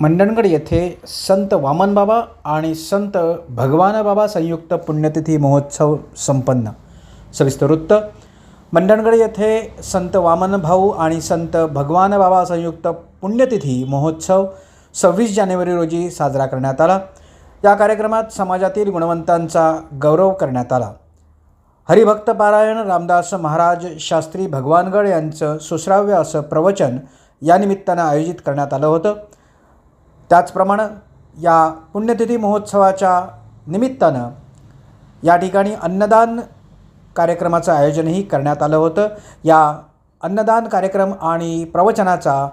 मंडणगड येथे संत वामनबाबा आणि संत भगवानबाबा संयुक्त पुण्यतिथी महोत्सव संपन्न. सविस्तर वृत्त. मंडणगड येथे संत वामनभाऊ आणि संत भगवानबाबा संयुक्त पुण्यतिथी महोत्सव सव्वीस जानेवारी रोजी साजरा करण्यात आला. या कार्यक्रमात समाजातील गुणवंतांचा गौरव करण्यात आला. हरिभक्त पारायण रामदास महाराज शास्त्री भगवानगड यांचं सुश्राव्य असं प्रवचन या निमित्तानं आयोजित करण्यात आलं होतं. त्याचप्रमाणे या पुण्यतिथी महोत्सवाच्या निमित्तानं या ठिकाणी अन्नदान कार्यक्रमाचं आयोजनही करण्यात आलं होतं. या अन्नदान कार्यक्रम आणि प्रवचनाचा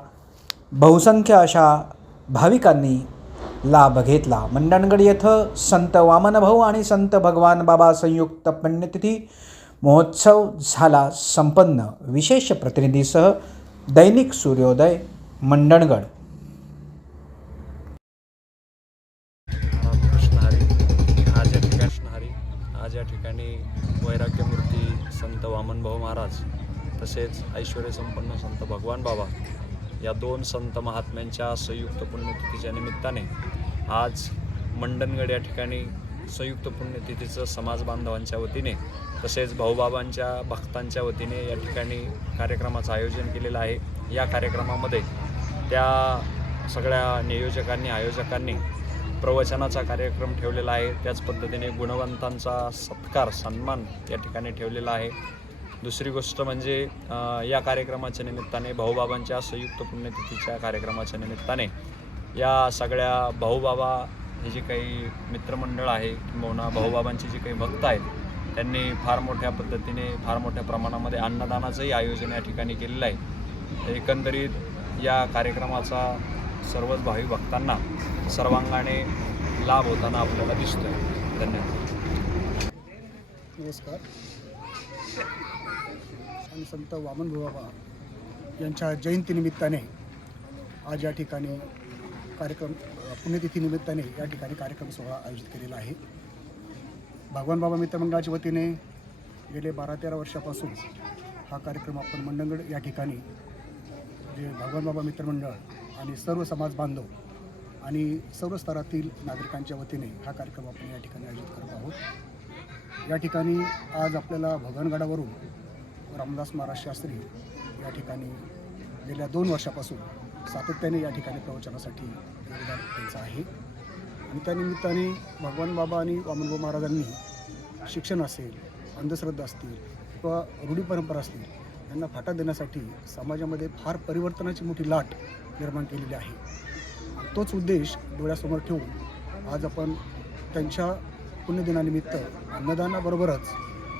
बहुसंख्य अशा भाविकांनी लाभ घेतला. मंडणगड येथं संत वामनभाऊ आणि संत भगवान बाबा संयुक्त पुण्यतिथी महोत्सव झाला. संपन्न विशेष प्रतिनिधीसह दैनिक सूर्योदय मंडणगड. तसेच ऐश्वर्यसंपन्न संत भगवान बाबा या दोन संत महात्म्यांच्या संयुक्त पुण्यतिथीच्या निमित्ताने आज मंडणगड या ठिकाणी संयुक्त पुण्यतिथीचं समाज बांधवांच्या वतीने तसेच भाऊबाबांच्या भक्तांच्या वतीने या ठिकाणी कार्यक्रमाचं आयोजन केलेलं आहे. या कार्यक्रमामध्ये त्या सगळ्या नियोजकांनी आयोजकांनी प्रवचनाचा कार्यक्रम ठेवलेला आहे. त्याच पद्धतीने गुणवंतांचा सत्कार सन्मान या ठिकाणी ठेवलेला आहे. दुसरी गोष्ट म्हणजे या कार्यक्रमाच्या निमित्ताने भाऊबाबांच्या संयुक्त पुण्यतिथीच्या कार्यक्रमाच्या निमित्ताने या सगळ्या भाऊबाबा हे जे काही मित्रमंडळ आहे किंबहुना भाऊबाबांची जी काही भक्त आहेत त्यांनी फार मोठ्या पद्धतीने फार मोठ्या प्रमाणामध्ये अन्नदानाचंही आयोजन या ठिकाणी केलेलं आहे. एकंदरीत या कार्यक्रमाचा सर्वच भावी भक्तांना सर्वांगाने लाभ होताना आपल्याला दिसतोय. धन्यवाद. नमस्कार. आणि संत वामन बाबा यांच्या जयंतीनिमित्ताने आज या ठिकाणी कार्यक्रम पुण्यतिथीनिमित्ताने या ठिकाणी कार्यक्रम सोहळा आयोजित केलेला आहे. भगवान बाबा मित्रमंडळाच्या वतीने गेले बारा तेरा वर्षापासून हा कार्यक्रम आपण मंडणगड या ठिकाणी जे भगवान बाबा मित्रमंडळ आणि सर्व समाज बांधव आणि सर्व स्तरातील नागरिकांच्या वतीने हा कार्यक्रम आपण या ठिकाणी आयोजित करत आहोत. या ठिकाणी आज आपल्याला भगवानगडावरून रामदास महाराज शास्त्री या ठिकाणी गेल्या दोन वर्षापासून सातत्याने या ठिकाणी प्रवचनासाठी योगदान त्यांचं आहे. आणि त्यानिमित्ताने भगवान बाबा आणि वामनभाऊ महाराजांनी शिक्षण असेल अंधश्रद्धा असतील किंवा रूढी परंपरा असतील यांना फाटा देण्यासाठी समाजामध्ये फार परिवर्तनाची मोठी लाट निर्माण केलेली आहे. तोच उद्देश डोळ्यासमोर ठेवून आज आपण त्यांच्या पुण्यदिनानिमित्त अन्नदानाबरोबरच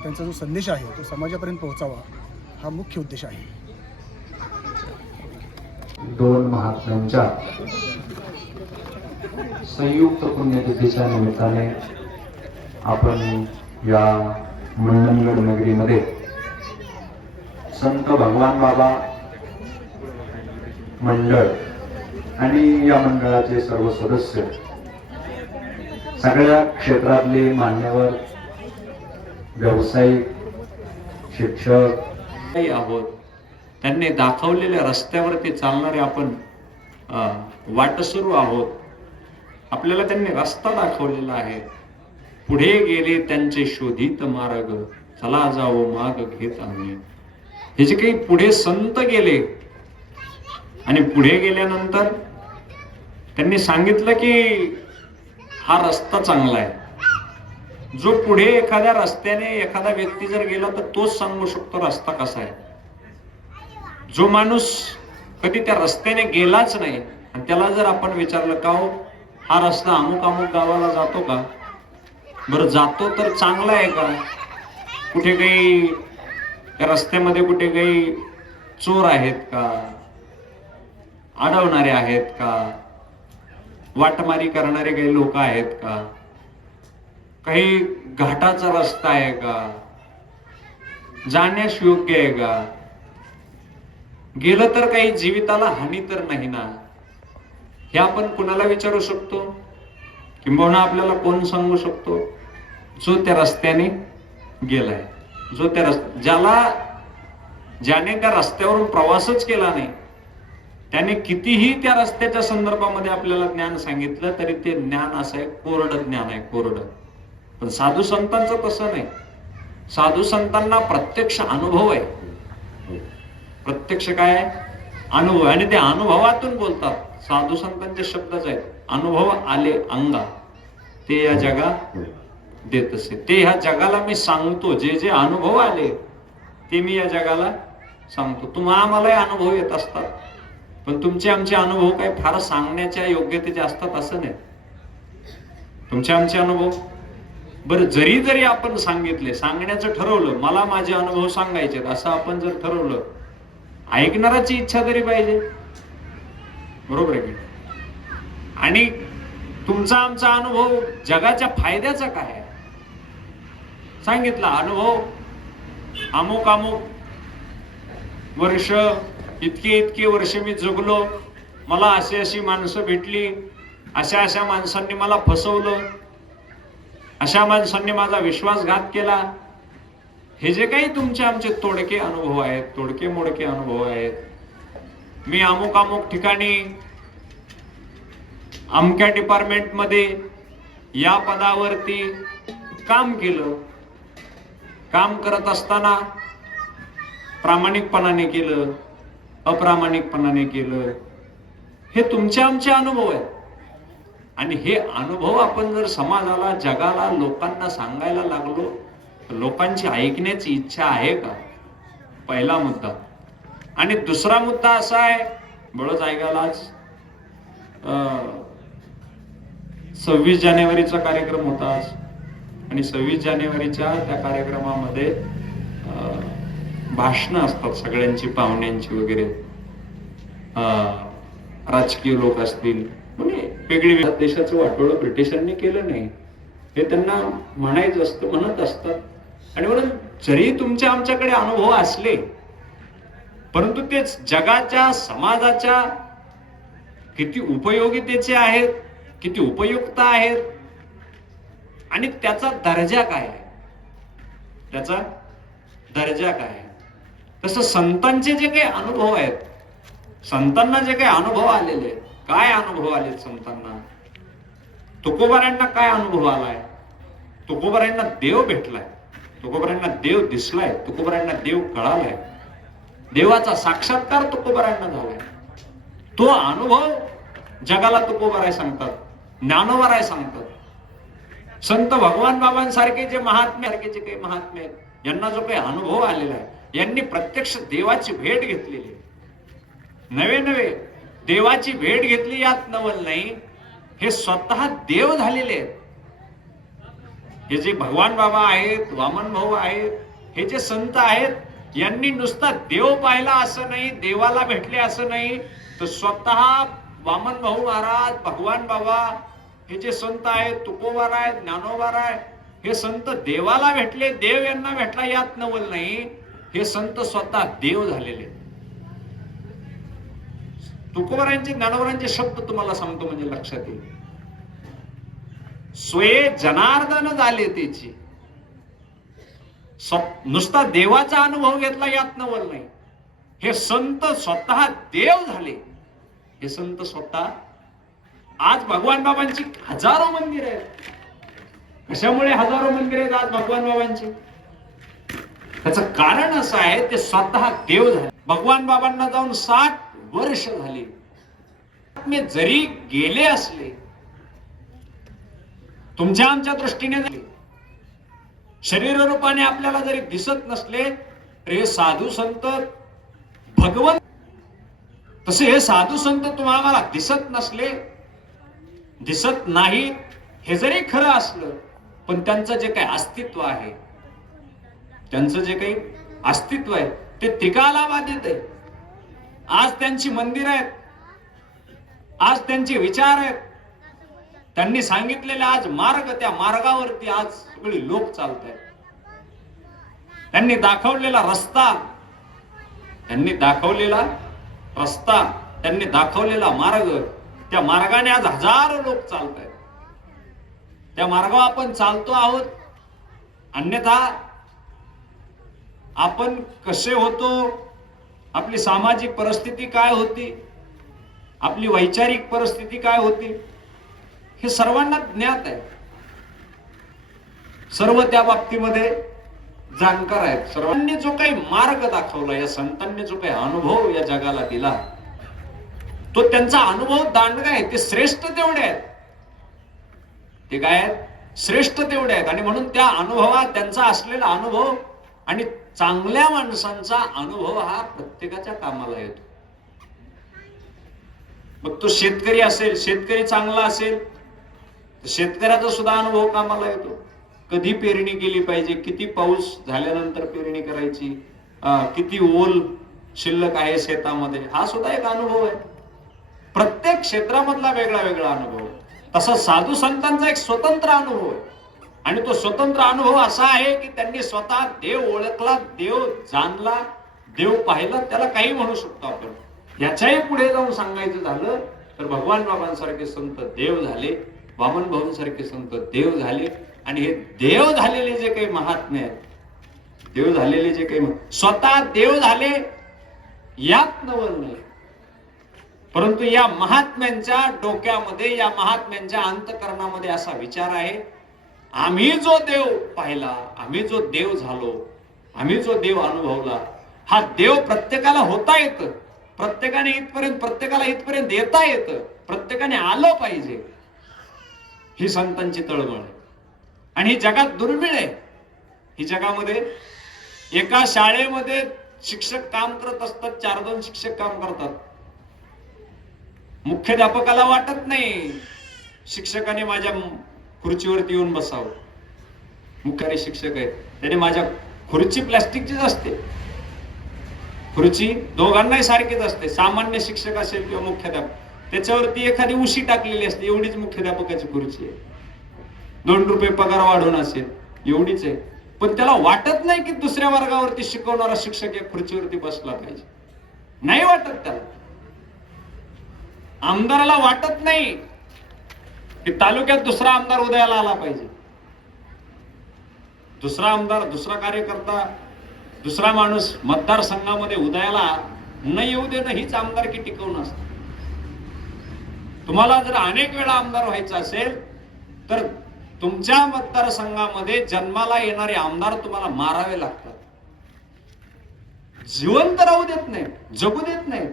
त्यांचा जो संदेश आहे तो समाजापर्यंत पोहोचावा हा मुख्य उद्देश आहे. दोन महात्म्यांच्या संयुक्त पुण्यतिथीच्या निमित्ताने आपण या मंडणगड नगरीमध्ये संत भगवान बाबा मंडळ आणि या मंडळाचे सर्व सदस्य सगळ्या क्षेत्रातले मान्यवर व्यावसायिक शिक्षक. काही आहोत. त्यांनी दाखवलेल्या रस्त्यावरती चालणारे आपण वाट वाटसरू आहोत. आपल्याला त्यांनी रस्ता दाखवलेला आहे. पुढे गेले त्यांचे शोधित मार्ग. चला जाओ माग घेत आम्ही. हे जे काही पुढे संत गेले आणि पुढे गेल्यानंतर त्यांनी सांगितलं की हा रस्ता चांगला आहे. जो पुढे एखाद्या रस्त्याने एखादा व्यक्ती जर गेला तर तोच सांगू शकतो रस्ता कसा आहे. जो माणूस कधी त्या रस्त्याने गेलाच नाही आणि त्याला जर आपण विचारलं का हो? हा रस्ता अमुक अमुक गावाला जातो का? बरं जातो तर चांगला आहे का? कुठे काही त्या रस्त्यामध्ये कुठे काही चोर आहेत का? अडवणारे आहेत का? वाटमारी करणारे काही लोक आहेत का? काही घाटाचा रस्ता आहे का? जाण्यास योग्य आहे का? गेलं तर काही जीविताला हानी तर नाही ना? हे आपण कुणाला विचारू शकतो? किंबहुना आपल्याला कोण सांगू शकतो? जो त्या रस्त्याने गेलाय. जो त्या रस् ज्याला ज्याने त्या रस्त्यावरून प्रवासच केला नाही त्याने कितीही त्या रस्त्याच्या संदर्भामध्ये आपल्याला ज्ञान सांगितलं तरी ते ज्ञान असं आहे कोरड ज्ञान आहे कोरडं. पण साधू संतांचं तसं नाही? साधू संतांना प्रत्यक्ष अनुभव आहे. प्रत्यक्ष काय? अनुभव. आणि ते अनुभवातून बोलतात. साधू संतांचे शब्दच आहेत. अनुभव आले अंगा. ते या जगा देत असे. ते ह्या जगाला मी सांगतो. जे जे अनुभव आले ते मी या जगाला सांगतो. तुम्हा आम्हालाही अनुभव येत असतात. पण तुमचे आमचे अनुभव काही फार सांगण्याच्या योग्यतेचे असतात असं नाही. तुमचे आमचे अनुभव बरं जरी जरी आपण सांगितले सांगण्याचं ठरवलं मला माझे अनुभव सांगायचे असं आपण जर ठरवलं ऐकणाराची इच्छा तरी पाहिजे. बरोबर आहे आणि तुमचा आमचा अनुभव जगाच्या फायद्याचा काय आहे? सांगितला अनुभव अमुक अमुक वर्ष इतके इतके वर्ष मी जगलो मला अशी अशी माणसं भेटली अशा अशा माणसांनी मला फसवलं अशा माणसांनी माझा विश्वासघात केला. हे जे काही तुमचे आमचे तोडके अनुभव आहेत तोडके मोडके अनुभव आहेत. मी अमुक अमुक ठिकाणी अमक्या डिपार्टमेंटमध्ये या पदावरती काम केलं. काम करत असताना प्रामाणिकपणाने केलं अप्रामाणिकपणाने केलं. हे तुमचे आमचे अनुभव आहेत. आणि हे अनुभव आपण जर समाजाला जगाला लोकांना सांगायला लागलो तर लोकांची ऐकण्याची इच्छा आहे का? पहिला मुद्दा. आणि दुसरा मुद्दा असा आहे बळच ऐकायलाच सव्वीस जानेवारीचा कार्यक्रम होता आज. आणि सव्वीस जानेवारीच्या त्या कार्यक्रमामध्ये भाषणं असतात सगळ्यांची पाहुण्यांची वगैरे. राजकीय लोक असतील म्हणजे वेगळी देशाचं वाटोळं ब्रिटिशांनी केलं नाही. हे त्यांना म्हणायचं असतं म्हणत असतात. आणि म्हणून जरी तुमच्या आमच्याकडे अनुभव असले परंतु ते जगाच्या समाजाच्या किती उपयोगितेचे आहेत किती उपयुक्त आहेत आणि त्याचा दर्जा काय आहे? त्याचा दर्जा काय आहे? तसं संतांचे जे काही अनुभव आहेत संतांना जे काही अनुभव आलेले आहेत, काय अनुभव आलेत संतांना? तुकोबारांना काय अनुभव आलाय? तुकोबारांना देव भेटलाय. तुकोबारांना देव दिसलाय. तुकोबारांना देव कळालाय. देवाचा साक्षात्कार तुकोबारांना झालाय. तो अनुभव जगाला तुकोबाराय सांगतात ज्ञानोबाराय सांगतात. संत भगवान बाबांसारखे जे महात्मे सारखे जे काही महात्मे आहेत यांना जो काही अनुभव आलेला आहे यांनी प्रत्यक्ष देवाची भेट घेतलेली आहे. नवे नवे देवाची भेट घेतली यात नवल नाही. हे स्वतः देव झालेले आहेत. हे जे भगवान बाबा आहेत वामन भाऊ आहेत हे जे संत आहेत यांनी नुसता देव पाहिला असं नाही देवाला भेटले असं नाही तर स्वतः वामन भाऊ महाराज भगवान बाबा हे जे संत आहेत तुकोबार आहेत ज्ञानोबार आहे हे संत देवाला भेटले देव यांना भेटला यात नवल नाही. हे संत स्वतः देव झालेले आहेत. तुकोबारांचे ज्ञानोबरांचे शब्द तुम्हाला सांगतो म्हणजे लक्षात येईल. स्वये जनार्दन झाले त्याची नुसता देवाचा अनुभव घेतला यात नवल नाही. हे संत स्वतः देव झाले. हे संत स्वतः आज भगवान बाबांची हजारो मंदिर आहेत. कशामुळे हजारो मंदिर आहेत आज भगवान बाबांची? त्याच कारण असं आहे ते स्वतः देव झाले. भगवान बाबांना जाऊन साठ वर्ष झाली. मी जरी गेले असले तुमच्या आमच्या दृष्टीने शरीर रूपाने आपल्याला जरी दिसत नसले तर हे साधू संत भगवंत तसे हे साधू संत तुम्हाला दिसत नसले दिसत नाही हे जरी खरं असलं पण त्यांचं जे काही अस्तित्व आहे त्यांचं जे काही अस्तित्व आहे ते तिकाला बाधित आहे. आज त्यांची मंदिर आहेत. आज त्यांचे विचार आहेत. त्यांनी सांगितलेले आज मार्ग त्या मार्गावरती आज सगळी लोक चालत आहेत त्यांनी दाखवलेला रस्ता त्यांनी दाखवलेला रस्ता त्यांनी दाखवलेला मार्ग त्या मार्गाने आज हजारो लोक चालत आहेत त्या मार्गावर आपण चालतो आहोत. अन्यथा आपण कसे होतो? आपली सामाजिक परिस्थिती काय होती? आपली वैचारिक परिस्थिती काय होती? हे सर्वांना ज्ञात आहे. सर्व त्या बाबतीमध्ये जाणकार आहेत. सर्वांनी जो काही मार्ग दाखवला या संतांनी जो काही अनुभव या जगाला दिला तो त्यांचा अनुभव दांडगा आहे. ते श्रेष्ठ तेवढे आहेत. ते काय आहेत? श्रेष्ठ तेवढे आहेत. आणि म्हणून त्या अनुभवात त्यांचा असलेला अनुभव आणि चांगल्या माणसांचा अनुभव हा प्रत्येकाच्या कामाला येतो. मग तो शेतकरी असेल शेतकरी चांगला असेल तर शेतकऱ्याचा सुद्धा अनुभव कामाला येतो. कधी पेरणी केली पाहिजे किती पाऊस झाल्यानंतर पेरणी करायची किती ओल शिल्लक आहे शेतामध्ये हा सुद्धा एक अनुभव आहे. प्रत्येक क्षेत्रामधला वेगळा वेगळा अनुभव. आहे तसा साधू संतांचा एक स्वतंत्र अनुभव आहे. आणि तो स्वतंत्र अनुभव असा आहे की त्यांनी स्वतः देव ओळखला देव जाणला देव पाहिला त्याला काही म्हणू शकतो आपण. याच्याही पुढे जाऊन सांगायचं झालं तर भगवान बाबांसारखे संत देव झाले वामन भाऊंसारखे संत देव झाले आणि हे देव झालेले जे काही महात्मे आहेत देव झालेले जे काही स्वतः देव झाले यात नवल नाही. परंतु या महात्म्यांच्या डोक्यामध्ये या महात्म्यांच्या अंतकरणामध्ये असा विचार आहे आम्ही जो देव पाहिला आम्ही जो देव झालो आम्ही जो देव अनुभवला हा देव प्रत्येकाला होता येत. प्रत्येकाने इथपर्यंत प्रत्येकाला इथपर्यंत येता येतं. प्रत्येकाने आलं पाहिजे. ही संतांची तळमळ. आहे आणि ही जगात दुर्मिळ आहे. ही जगामध्ये एका शाळेमध्ये शिक्षक काम करत असतात चार दोन शिक्षक काम करतात. मुख्याध्यापकाला वाटत नाही. शिक्षकाने माझ्या खुर्चीवरती येऊन बसावं. मुख्य शिक्षक आहेत. त्याने माझ्या खुर्ची प्लॅस्टिकचीच असते. खुर्ची दोघांनाही सारखीच असते. सामान्य शिक्षक असेल किंवा मुख्याध्यापक. त्याच्यावरती एखादी उशी टाकलेली असते. एवढीच मुख्याध्यापकाची खुर्ची आहे. दोन रुपये पगार वाढून असेल. एवढीच आहे. पण त्याला वाटत नाही की दुसऱ्या वर्गावरती शिकवणारा शिक्षक या खुर्चीवरती बसला पाहिजे. नाही वाटत त्याला. आमदाराला वाटत नाही. की तालुक्यात दुसरा आमदार उदयाला आला पाहिजे. दुसरा आमदार दुसरा कार्यकर्ता दुसरा माणूस मतदारसंघामध्ये उदयाला न येऊ देणं हीच आमदारकी टिकवून असतं. तुम्हाला जर अनेक वेळा आमदार व्हायचं असेल तर तुमच्या मतदारसंघामध्ये जन्माला येणारे आमदार तुम्हाला मारावे लागतात. जिवंत राहू देत नाही जगू देत नाही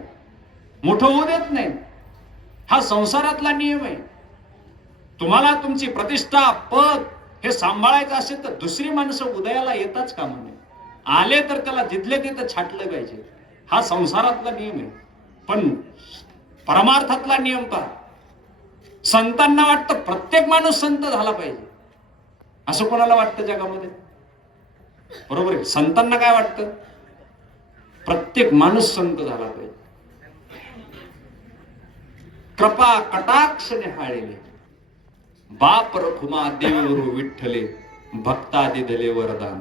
मोठं होऊ देत नाही हा संसारातला नियम आहे. तुम्हाला तुमची प्रतिष्ठा पद हे सांभाळायचं असेल तर दुसरी माणसं उदयाला येताच कामा नये आले तर त्याला जिथले तिथं छाटलं पाहिजे. हा संसारातला नियम आहे. पण परमार्थातला नियम पहा संतांना वाटतं प्रत्येक माणूस संत झाला पाहिजे. असं कोणाला वाटतं जगामध्ये? बरोबर आहे. संतांना काय वाटतं? प्रत्येक माणूस संत झाला पाहिजे. कृपा कटाक्ष निहाळले बाप रखुमा देवगुरु विठ्ठले भक्ता दिदले वरदान.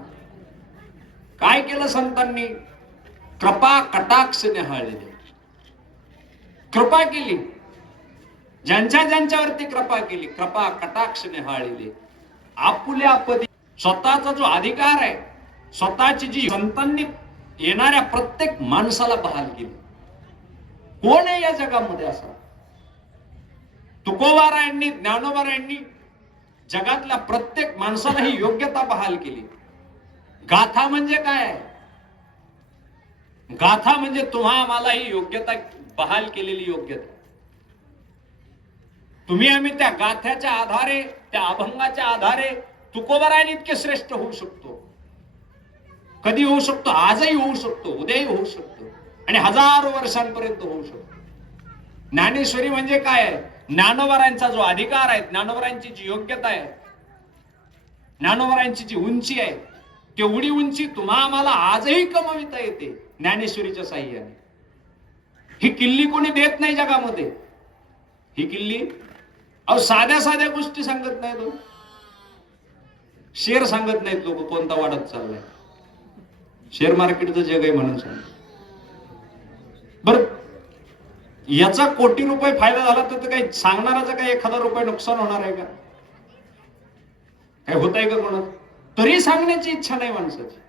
काय केलं संतांनी? कृपा कटाक्ष निहाळले कृपा केली. ज्यांच्या ज्यांच्यावरती कृपा केली कृपा कटाक्ष निहाळले आपुल्या पदी स्वतःचा जो अधिकार आहे स्वतःची जी संतांनी येणाऱ्या प्रत्येक माणसाला बहाल केली. कोण आहे या जगामध्ये असा? तुकोबारायांनी ज्ञानोबारायांनी जगातल्या प्रत्येक माणसाला ही योग्यता बहाल केली. गाथा म्हणजे काय? गाथा म्हणजे तुम्हा आम्हाला ही योग्यता बहाल केलेली योग्यता. तुम्ही आम्ही त्या गाथ्याच्या आधारे त्या अभंगाच्या आधारे तुकोबारायन इतके श्रेष्ठ होऊ शकतो. कधी होऊ शकतो? आजही होऊ शकतो. उद्याही होऊ शकतो. आणि हजारो वर्षांपर्यंत होऊ शकतो. ज्ञानेश्वरी म्हणजे काय? आहे ज्ञानोबरांचा जो अधिकार आहे ज्ञानोबरांची जी योग्यता आहे ज्ञानोबरांची जी उंची आहे तेवढी उंची तुम्हा आम्हाला आजही कमविता येते ज्ञानेश्वरीच्या साह्याने. ही किल्ली कोणी देत नाही जगामध्ये. ही किल्ली अहो साध्या साध्या गोष्टी सांगत नाही तो हो. शेअर सांगत नाहीत लोक कोणता वाढत चाललाय. शेअर मार्केटचं जग आहे म्हणून सांग बर याचा कोटी रुपये फायदा झाला तर काही सांगणाराचा काही एखादा रुपये नुकसान होणार आहे का? काय होत आहे का कोणाच? तरी सांगण्याची इच्छा नाही माणसाची.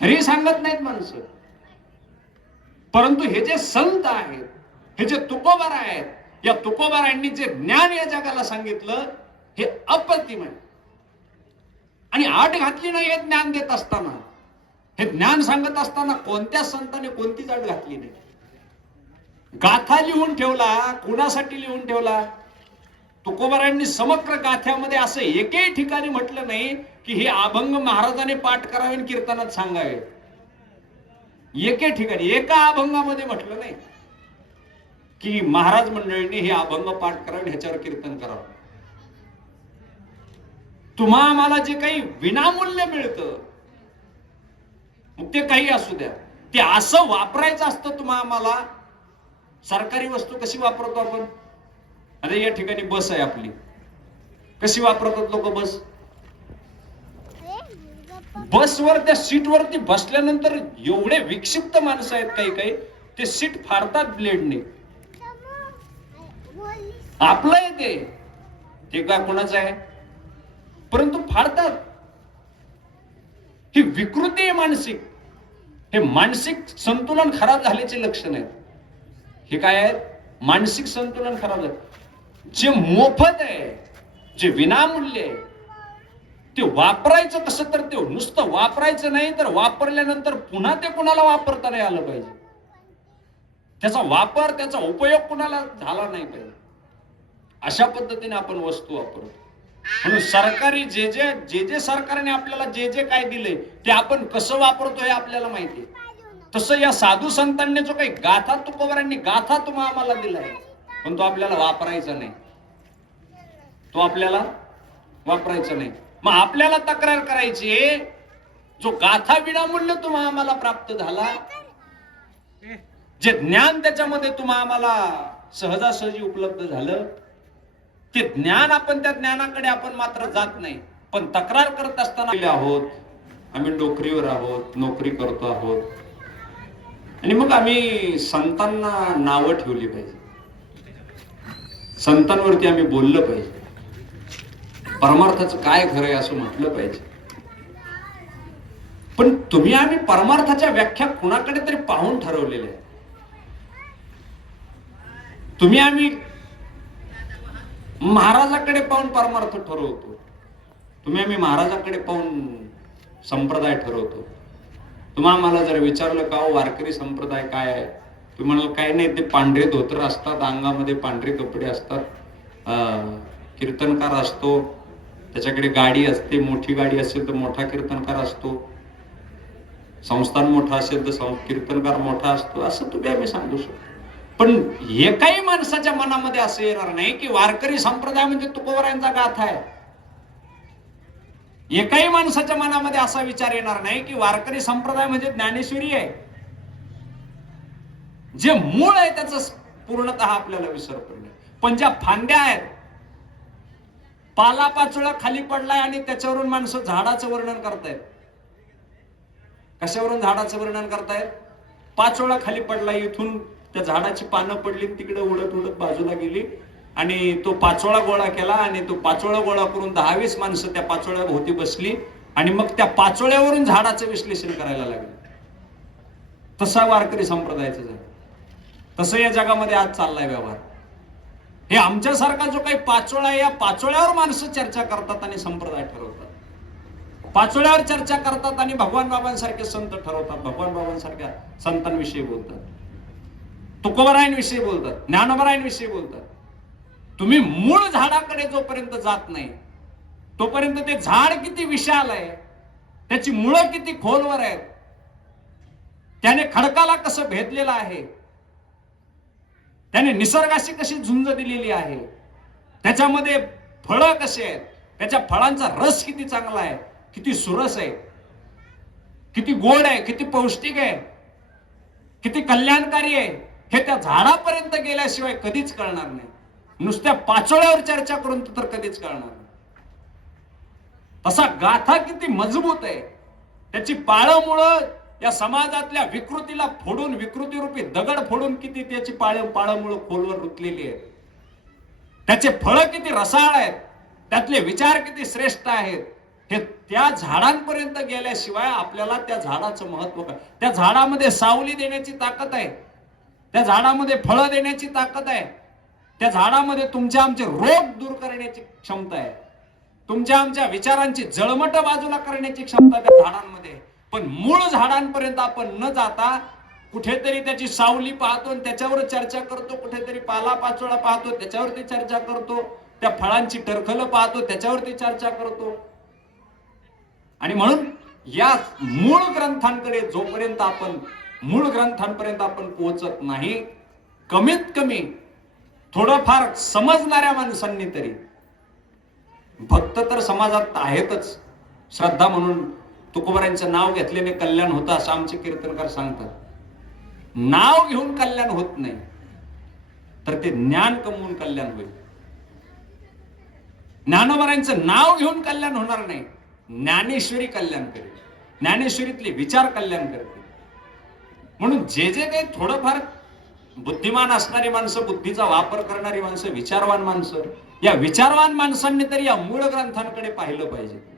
तरी सांगत नाहीत माणसं. परंतु हे जे संत आहेत हे जे तुकोबार आहेत या तुकोबारांनी जे ज्ञान या जगाला सांगितलं हे अप्रतिम आहे. आणि आठ घातली नाही हे ज्ञान देत असताना. हे ज्ञान सांगत असताना कोणत्या संतांनी कोणतीच आठ घातली नाही? गाथा लिहून ठेवला कुणासाठी लिहून ठेवला? तुकोबारायांनी समग्र गाथ्यामध्ये असं एकही ठिकाणी म्हटलं नाही की हे अभंग महाराजाने पाठ करावे आणि कीर्तनात सांगावे. एके ठिकाणी एका अभंगामध्ये म्हटलं नाही की महाराज मंडळींनी हे अभंग पाठ करावे आणि ह्याच्यावर कीर्तन करावं. तुम्हा आम्हाला जे काही विनामूल्य मिळतं मग ते काही असू द्या. ते असं वापरायचं असतं तुम्हा आम्हाला सरकारी वस्तू कशी वापरतो आपण? अरे या ठिकाणी बस आहे आपली. कशी वापरतात लोक बस? बसवर त्या सीटवरती बसल्यानंतर एवढे विक्षिप्त माणसं आहेत काही काही ते सीट फाडतात ब्लेडने. आपलं आहे ते. ते का कोणाचं आहे? परंतु फाडतात. ही विकृती आहे मानसिक. हे मानसिक संतुलन खराब झाल्याचे लक्षण आहेत. हे काय आहे? मानसिक संतुलन खराब झालं. जे मोफत आहे जे विनामूल्य आहे ते वापरायचं कसं तर ते नुसतं वापरायचं नाही तर वापरल्यानंतर पुन्हा ते कुणाला वापरता नाही आलं पाहिजे? त्याचा वापर त्याचा उपयोग कुणाला झाला नाही पाहिजे? अशा पद्धतीने आपण वस्तू वापरतो. म्हणून सरकारी जे जे जे जे सरकारने आपल्याला जे जे काय दिले ते आपण कसं वापरतो हे आपल्याला माहिती आहे. तसं या साधू संतांनी जो काही गाथा तुकोबरांनी गाथा तुम्हा आम्हाला दिलाय पण तो आपल्याला वापरायचा नाही. तो आपल्याला वापरायचा नाही. मग आपल्याला तक्रार करायची जो गाथा विनामूल्य तुम्हा आम्हाला प्राप्त झाला जे ज्ञान त्याच्यामध्ये तुम्हा आम्हाला सहजासहजी उपलब्ध झालं ते ज्ञान आपण त्या ज्ञानाकडे आपण मात्र जात नाही पण तक्रार करत असताना आहोत आम्ही नोकरीवर आहोत नोकरी करतो आहोत आणि मग आम्ही संतांना नावं ठेवली पाहिजे. संतांवरती आम्ही बोललं पाहिजे. परमार्थाचं काय खरं आहे असं म्हटलं पाहिजे. पण तुम्ही आम्ही परमार्थाच्या व्याख्या कुणाकडे तरी पाहून ठरवलेल्या आहे तुम्ही आम्ही महाराजाकडे पाहून परमार्थ ठरवतो. तुम्ही आम्ही महाराजाकडे पाहून संप्रदाय ठरवतो. तुम्हा मला जर विचारलं का हो, वारकरी संप्रदाय काय आहे? तुम्ही म्हणाल काय नाही ते पांढरे धोतर असतात अंगामध्ये पांढरे कपडे असतात. कीर्तनकार असतो. त्याच्याकडे गाडी असते मोठी गाडी असेल तर मोठा कीर्तनकार असतो. संस्थान मोठा असेल तर कीर्तनकार मोठा असतो. असं तुम्ही आम्ही सांगू शकतो. पण हे काही माणसाच्या मनामध्ये असं येणार नाही की वारकरी संप्रदाय म्हणजे तुकोबरायांचा गाथा आहे. एकाही माणसाच्या मनामध्ये असा विचार येणार नाही की वारकरी संप्रदाय म्हणजे ज्ञानेश्वरी आहे. जे मूळ आहे त्याच पूर्णतः आपल्याला विसर पडले पण ज्या फांद्या आहेत पाला पाचोळा खाली पडलाय आणि त्याच्यावरून माणसं झाडाचं वर्णन करतायत. कशावरून झाडाचं वर्णन करतायत? पाचोळा खाली पडलाय इथून त्या झाडाची पानं पडली तिकडे उडत उडत बाजूला गेली आणि तो पाचोळा गोळा केला आणि तो पाचोळा गोळा करून दहावीस माणसं त्या पाचोळ्या भोवती बसली. आणि मग त्या पाचोळ्यावरून झाडाचं विश्लेषण करायला लागलं. तसा वारकरी संप्रदायाचं झालं. तसं या जगामध्ये आज चाललाय व्यवहार. हे आमच्यासारखा जो काही पाचोळा या पाचोळ्यावर माणसं चर्चा करतात आणि संप्रदाय ठरवतात. पाचोळ्यावर चर्चा करतात आणि भगवान बाबांसारखे संत ठरवतात. भगवान बाबांसारख्या संतांविषयी बोलतात. तुकोबरायांविषयी बोलतात. ज्ञानोबरायांविषयी बोलतात. तुम्ही मूळ झाडाकडे जोपर्यंत जात नाही तोपर्यंत ते झाड किती विशाल आहे त्याची मुळं किती खोलवर आहेत त्याने खडकाला कसं भेदलेलं आहे त्याने निसर्गाशी कशी झुंज दिलेली आहे त्याच्यामध्ये फळं कशी आहेत त्याच्या फळांचा रस किती चांगला आहे किती सुरस आहे किती गोड आहे किती पौष्टिक आहे किती कल्याणकारी आहे हे त्या झाडापर्यंत गेल्याशिवाय कधीच कळणार नाही. नुसत्या पाचोळ्यावर चर्चा करून तर कधीच कळणार नाही. तसा गाथा किती मजबूत आहे. त्याची पाळमुळं या समाजातल्या विकृतीला फोडून विकृती रूपी दगड फोडून किती त्याची पाळ पाळमुळं खोलवर रुतलेली आहे त्याचे फळं किती रसाळ आहेत. त्यातले विचार किती श्रेष्ठ आहेत. हे त्या झाडांपर्यंत गेल्याशिवाय आपल्याला त्या झाडाचं महत्त्व काय? त्या झाडामध्ये सावली देण्याची ताकद आहे. त्या झाडामध्ये फळं देण्याची ताकद आहे. त्या झाडामध्ये तुमच्या आमचे रोग दूर करण्याची क्षमता आहे. तुमच्या आमच्या विचारांची जळमट बाजूला करण्याची क्षमता त्या झाडांमध्ये. पण मूळ झाडांपर्यंत आपण न जाता कुठेतरी त्याची सावली पाहतो आणि त्याच्यावर चर्चा करतो. कुठेतरी पाला पाचोळा पाहतो त्याच्यावरती चर्चा करतो. त्या फळांची टरखलं पाहतो त्याच्यावरती चर्चा करतो. आणि म्हणून या मूळ ग्रंथांकडे जोपर्यंत आपण मूळ ग्रंथांपर्यंत आपण पोहोचत नाही कमीत कमी थोडंफार समजणाऱ्या माणसांनी तरी. भक्त तर समाजात आहेतच. श्रद्धा म्हणून तुकोबरांचं नाव घेतल्याने कल्याण होतं असं आमचे कीर्तनकार सांगतात. नाव घेऊन कल्याण होत नाही तर ते ज्ञान कमवून कल्याण होईल. ज्ञानोबरांचं नाव घेऊन कल्याण होणार नाही. ज्ञानेश्वरी कल्याण करेल. ज्ञानेश्वरीतले विचार कल्याण करते म्हणून जे जे काही थोडंफार बुद्धिमान असणारी माणसं बुद्धीचा वापर करणारी माणसं विचारवान माणसं. या विचारवान माणसांनी तरी या मूळ ग्रंथांकडे पाहिलं पाहिजे.